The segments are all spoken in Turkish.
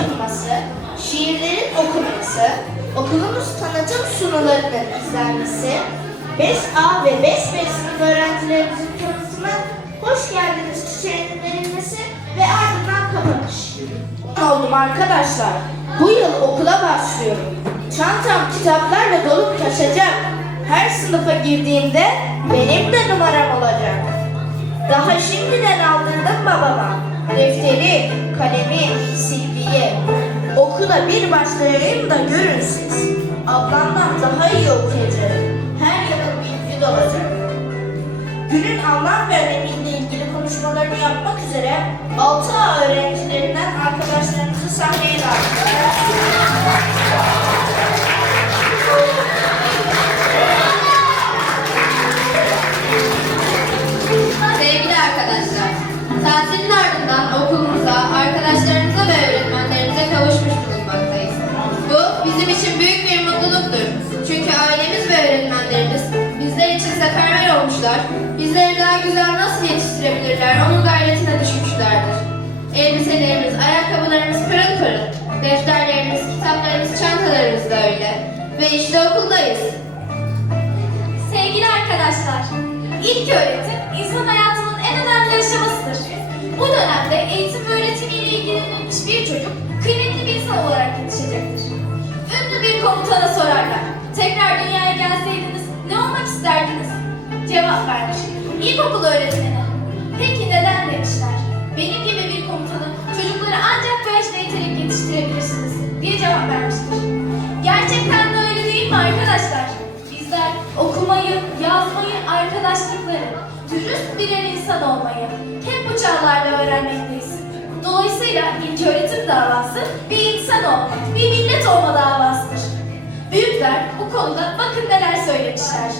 yapılması, şiirlerin okunması, okulumuz tanıtım sunularının izlenmesi, 5A ve 5B sınıf öğrencilerimizin tanıtımı, hoş geldiniz çiçeğinin verilmesi ve ardından kapanış. Oldum arkadaşlar. Bu yıl okula başlıyorum. Çantam kitaplarla dolup taşacak. Her sınıfa girdiğimde benim de numaram olacak. Daha şimdiden aldırdım babama. Defteri, kalemi, silgiyi. Okula bir başlayayım da görün siz. Ablamdan daha iyi okuyacağım. Her yılın bilgi dolacak. Günün anlam ve ilgili konuşmalarını yapmak üzere 6A öğrencilerinden arkadaşlarımızı sahneye davet. Sevgili arkadaşlar, tatilin ardından okulumuza, arkadaşlarımıza ve öğretmenlerimize kavuşmuş bulunmaktayız. Bu bizim için büyük bir mutluluktur. Çünkü ailemiz ve öğretmenlerimiz bizler için seferber olmuşlar, bizleri daha güzel nasıl yetiştirebilirler onun gayretine düşmüşlerdir. Elbiselerimiz, ayakkabılarımız pırıl pırıl, defterlerimiz, kitaplarımız, çantalarımız da öyle. Ve işte okuldayız. Sevgili arkadaşlar, ilk öğretim insan hayatının en önemli aşamasıdır. Bu dönemde eğitim öğretimiyle ilgilenilmiş bir çocuk kıymetli bir insan olarak yetişecektir. Ünlü bir komutana sorarlar. Tekrar dünyaya gelseydiniz ne olmak isterdiniz? Cevap vermiş. İlkokul öğretmeni. Peki neden demişler. Benim gibi bir komutanın çocukları ancak bu yaşta eğiterek yetiştirebilirsiniz diye cevap vermiştir. Gerçekten de öyle değil mi arkadaşlar? Bizler okumayı, yazmayı, arkadaşlıkları, dürüst birer insan olmayı hep bu çağlarla öğrenmekteyiz. Dolayısıyla ilk öğretim davası bir insan olma, bir millet olma davasıdır. Büyükler bu konuda bakın neler söylemişler.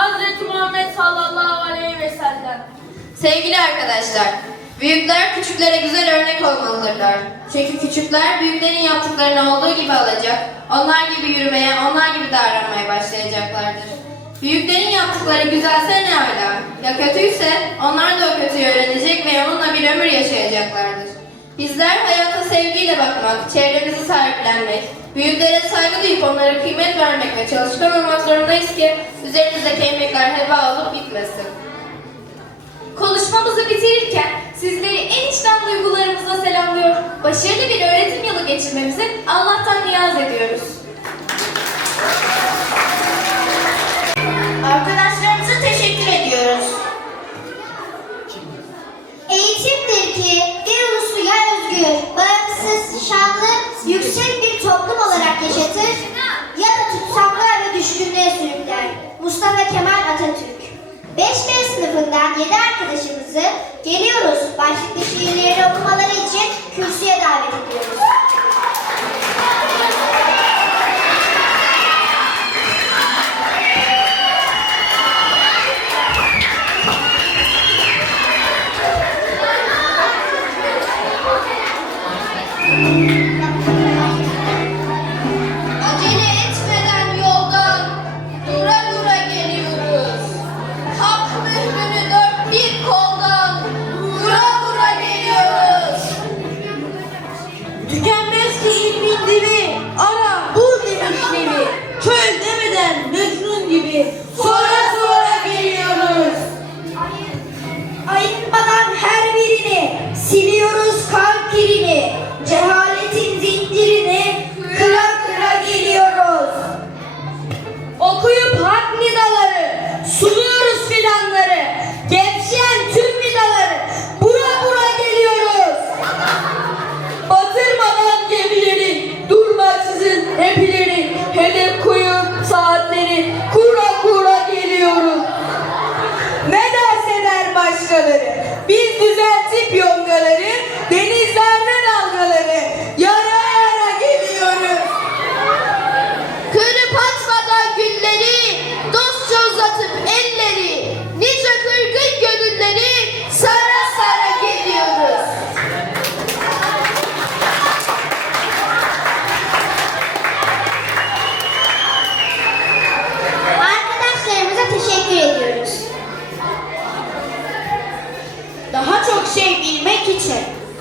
Hazreti Muhammed sallallahu aleyhi ve sellem. Sevgili arkadaşlar, büyükler küçüklere güzel örnek olmalıdırlar. Çünkü küçükler büyüklerin yaptıklarını olduğu gibi alacak, onlar gibi yürümeye, onlar gibi davranmaya başlayacaklardır. Büyüklerin yaptıkları güzelse ne hala, ya kötüyse onlar da o kötüyü öğrenecek ve onunla bir ömür yaşayacaklardır. Bizler hayata sevgiyle bakmak, çevremizi sahiplenmek, büyüklere saygı duyup onlara kıymet vermek ve çalışkan olmak zorundayız ki üzerimizdeki emekler heba olup gitmesin. Konuşmamızı bitirirken sizleri en içten duygularımızla selamlıyor. Başarılı bir öğretim yılı geçirmemizi Allah'tan niyaz ediyoruz. Arkadaşlarımıza teşekkür ediyoruz. Eğitimdir ki bir ulusu ya özgür, bağımsız, şanlı, yüksek bir yaşatır ya da tutsamlığa ve düşkünlüğe sürükler. Mustafa Kemal Atatürk 5B sınıfından 7 arkadaşımızı geliyoruz başlıklı şiirleri okumaları için kürsüye davet ediyoruz.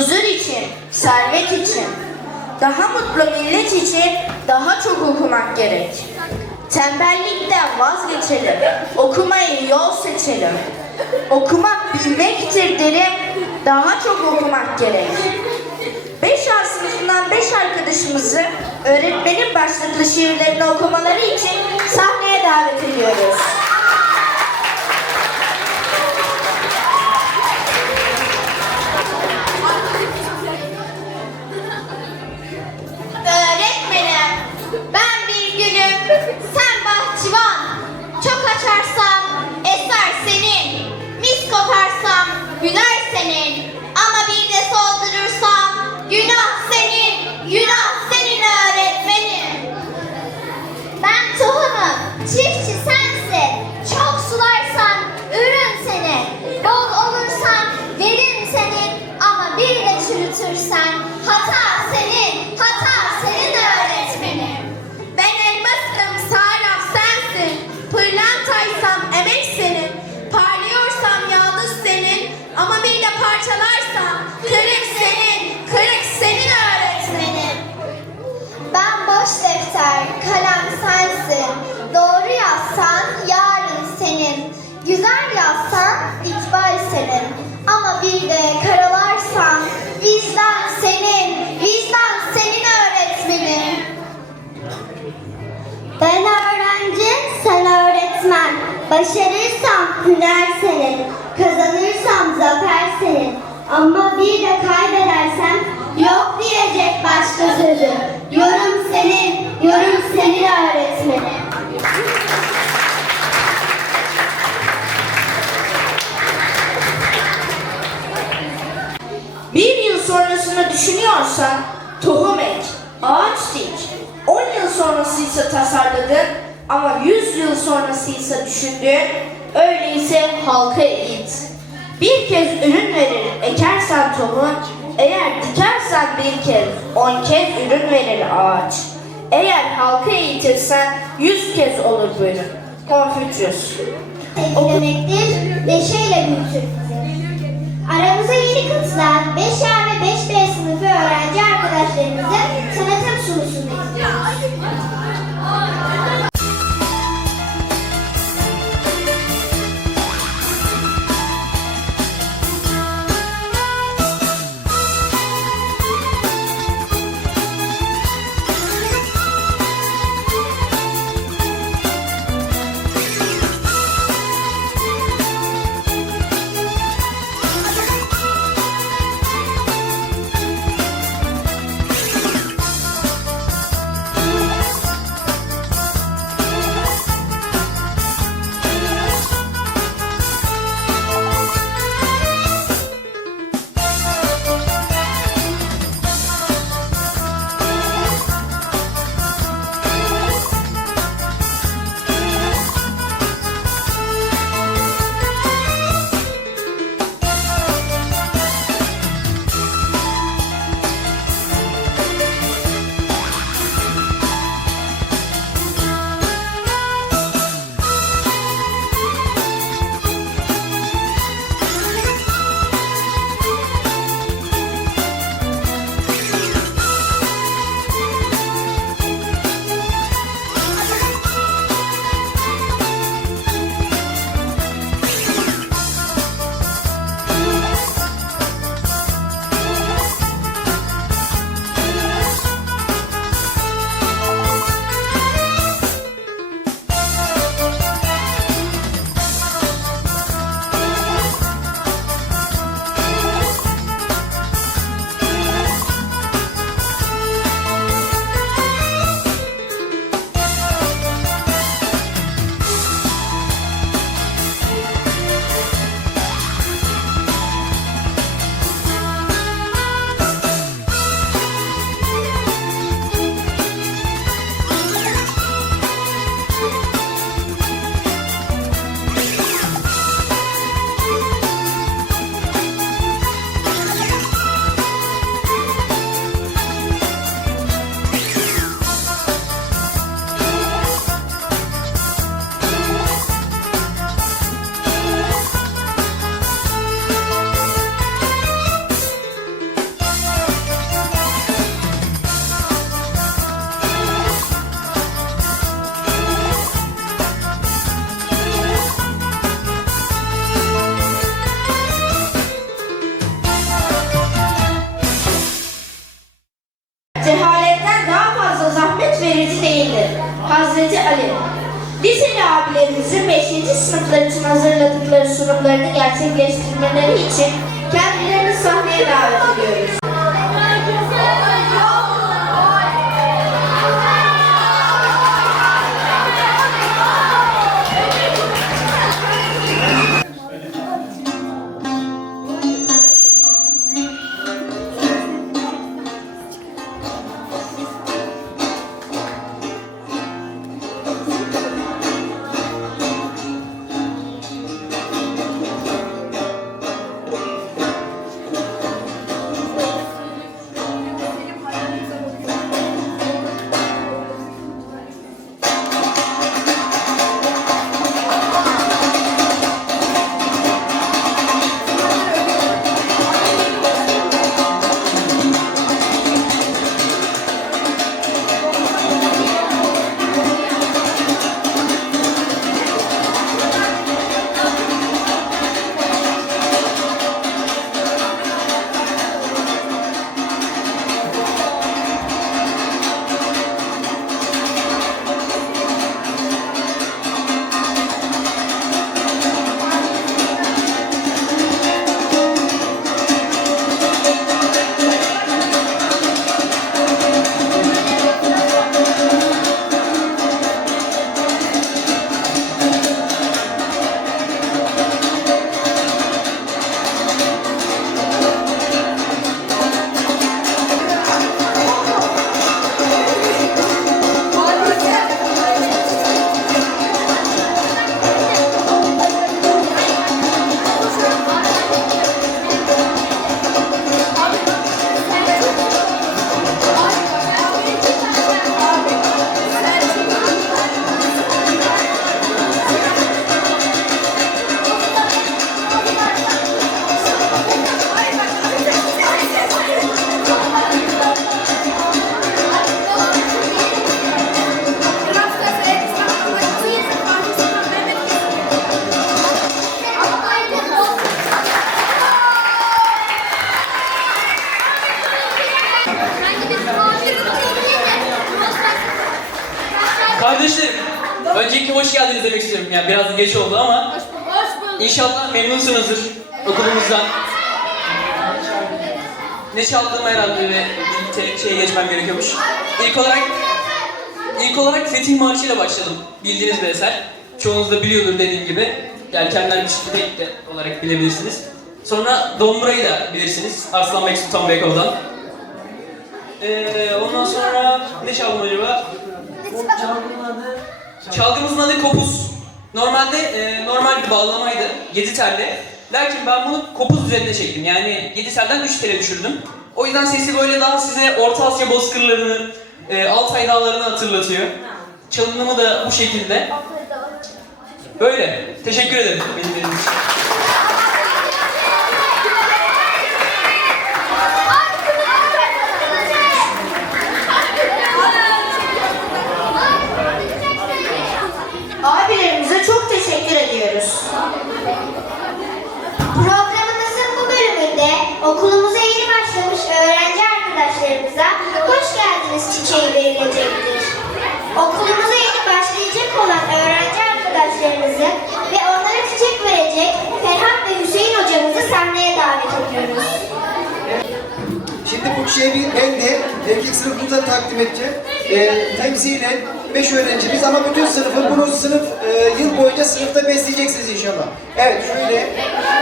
Huzur için, servet için, daha mutlu millet için daha çok okumak gerek. Tembellikten vazgeçelim, okumayı yol seçelim. Okumak bilmektir derim, daha çok okumak gerek. 5 A 5 arkadaşımızı öğretmenin başlıklı şiirlerini okumaları için sahneye davet ediyoruz. Başarırsam hüner senin, kazanırsam zafer senin. Ama bir de kaybedersem yok diyecek başka sözü. Yorum senin, yorum senin öğretmenim. Bir yıl sonrasını düşünüyorsan tohum ek, ağaç dik. 10 yıl sonrasıysa tasarladın ama 100 yıl sonrasıysa düşündün, öyleyse halka eğit. Bir kez ürün verir ekersen tohum, eğer dikersen bir kez, on kez ürün verir ağaç. Eğer halka eğitirsen yüz kez olur bu ürün. Konfüçyüs. Sevgilemektir, neşeyle büyütür. Aramıza yeni katılan 5A ve 5B sınıfı öğrenci arkadaşlarımızı tanıtım sunusunu istiyoruz. Liseli abilerimizin 5. sınıflar için hazırladıkları sunumlarını gerçekleştirmeleri için kendilerini sahneye davet ediyoruz. Kardeşlerim, öncelikle hoş geldiniz demek istiyorum. Yani biraz geç oldu ama inşallah memnunsunuzdur okulumuzdan. Ne çaldığımı herhalde ve birlikte şeye geçmem gerekiyormuş. İlk olarak ilk olarak Fetih Marşı ile başladım. Bildiğiniz bir eser. Çoğunuz da biliyordur dediğim gibi. Yelkenler Bisikleti olarak bilebilirsiniz. Sonra Dombra'yı da bilirsiniz. Arslan Bey Sultan Beykov'dan. Ee, ondan sonra ne çaldım acaba? Çalgımızın adı kopuz. Normalde e, normal bir bağlamaydı. 7 telli. Lakin ben bunu kopuz üzerinde çektim. Yani 7 telden 3 tele düşürdüm. O yüzden sesi böyle daha size Orta Asya bozkırlarını, e, Altay dağlarını hatırlatıyor. Çalınımı da bu şekilde. Böyle. Teşekkür ederim beni dinlediğiniz için. Abilerimize çok teşekkür ediyoruz. Programımızın bu bölümünde okulumuza yeni başlamış öğrenci arkadaşlarımıza hoş geldiniz çiçeği verilecektir. Okulumuza yeni başlayacak olan öğrenci arkadaşlarımızı ve onlara çiçek verecek Ferhat ve Hüseyin hocamızı sahneye davet ediyoruz. Şimdi bu çiçeği ben de erkek sınıfımıza takdim edeceğim. Ee, temsilen 5 öğrencimiz ama bütün sınıfı bunu sınıf e, yıl boyunca sınıfta besleyeceksiniz inşallah. Evet şöyle.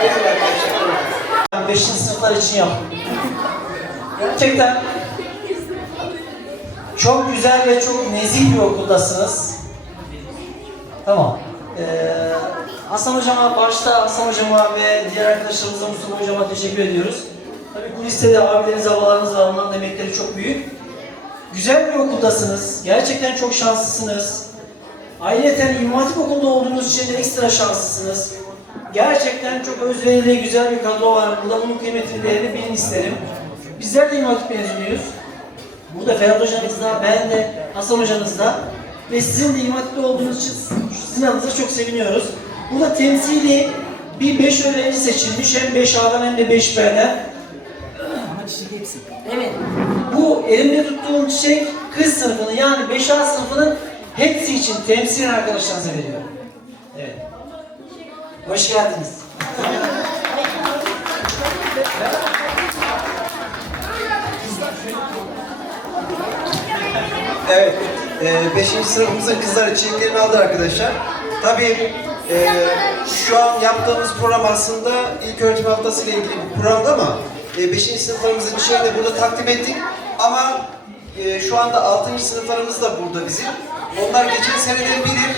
Evet arkadaşlar. 5. sınıflar için yaptım. Gerçekten çok güzel ve çok nezih bir okuldasınız. Tamam. Ee, Hasan hocama, başta Hasan hocama ve diğer arkadaşlarımıza Mustafa hocama teşekkür ediyoruz. Tabii bu listede abileriniz, ablalarınız var. Onların emekleri çok büyük. Güzel bir okuldasınız. Gerçekten çok şanslısınız. Ayrıca İmam Hatip okulunda olduğunuz için de ekstra şanslısınız. Gerçekten çok özverili, güzel bir kadro var. Burada bunun kıymetini, değerini bilin isterim. Bizler de İmam Hatip mezunuyuz. Burada Ferhat hocamız da, ben de, Hasan hocamız da ve sizin de Hatip'te olduğunuz için sizin adınıza çok seviniyoruz. Burada temsili bir 5 öğrenci seçilmiş. Hem 5A'dan hem de 5B'den. Evet. Bu elimde tuttuğum çiçek kız sınıfının yani 5A sınıfının hepsi için temsilen arkadaşlarınıza veriyorum. Evet. Hoş geldiniz. Evet, 5. sınıfımızın kızları çiçeklerini aldı arkadaşlar. Tabii e, şu an yaptığımız program aslında ilk öğretim haftası ile ilgili bir programdı ama 5. sınıflarımızın çiçeğini de burada takdim ettik. Ama e, şu anda 6. sınıflarımız da burada bizim. Onlar geçen seneden bilir.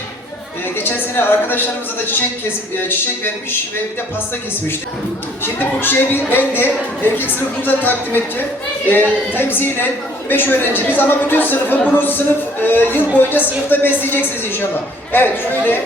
E, geçen sene arkadaşlarımıza da çiçek kes, e, çiçek vermiş ve bir de pasta kesmişti. Şimdi bu çiçeği ben de erkek sınıfımıza takdim edeceğim. E, temsilen 5 öğrencimiz ama bütün sınıfı bunu sınıf e, yıl boyunca sınıfta besleyeceksiniz inşallah. Evet şöyle.